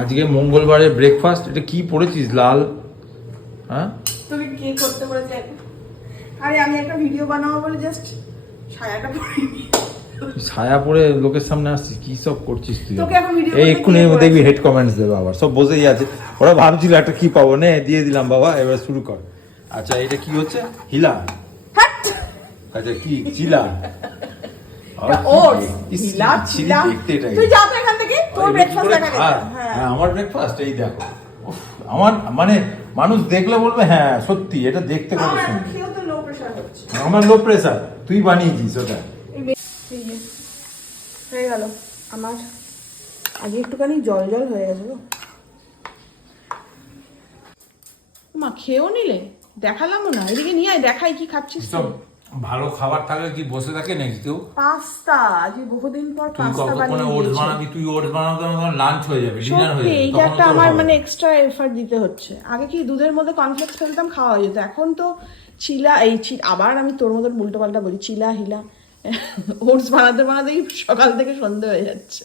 আজকে মঙ্গলবারে ব্রেকফাস্ট, এটা কি পড়েছিস লাল? হ্যাঁ তুমি কি করতে বলেছে? আরে আমি একটা ভিডিও বানাবো বলে জাস্ট ছায়াটা পরিনি। ছায়া পরে লোকের সামনে আসছিস, কি সব করছিস তুই? তোকে এখন ভিডিও এই করতে এক্ষুনি কে বলেছে? দেখবি হেড কমেন্টস দেবে আবার, সব বসেই আছে, ওরা ভাবছিল একটা কি পাবো, নে দিয়ে দিলাম বাবা, এবার শুরু কর। আচ্ছা এটা কি হচ্ছে? হিলা? হাট! আচ্ছা কি চিলা? ওটস, চিলা, চিলা। তুই যা তো এখান থেকে, তোর ব্রেকফাস্ট দেখা গেছে। হ্যাঁ আমার ব্রেকফাস্ট এই দেখো। উফ, আমার মানে মানুষ দেখলে বলবে হ্যাঁ সত্যি এটা দেখতে কত আমার সুন্দর। খেয়েও তো লো প্রেশার হচ্ছে। আমার লো প্রেসার, তুই বানিয়েছিস ওটা। এই যে হয়ে গেল আমার, আগে একটুখানি জল জল হয়ে গেছে গো। মা খেয়েও নিলে, দেখালামও না, এদিকে নিয়ে আয়, দেখাই কি খাচ্ছিস তুই। সব ভালো খাবার থাকলে কি বসে থাকে নাকি কেউ? পাস্তা, আজকে বহুদিন পর তুই পাস্তা কতক্ষণে বানিয়ে ওটস দিয়েছি। বানাবি? তুই ওটস বানাতে তখন লাঞ্চ হয়ে যাবে, ডিনার হয়ে সত্যি যাবে, এইটা তখন একটা তোর আমার হবে মানে না। এক্সট্রা এফর্ট দিতে হচ্ছে। আগে কি দুধের মধ্যে কর্নফ্লেক্স ফেলতাম, খাওয়া হয়ে যেত। এখন তো চিলা, আবার আমি তোর মতন উল্টো পাল্টা বলি, চিলা হিলা ওটস বানাতে বানাতেই সকাল থেকে সন্ধে হয়ে যাচ্ছে।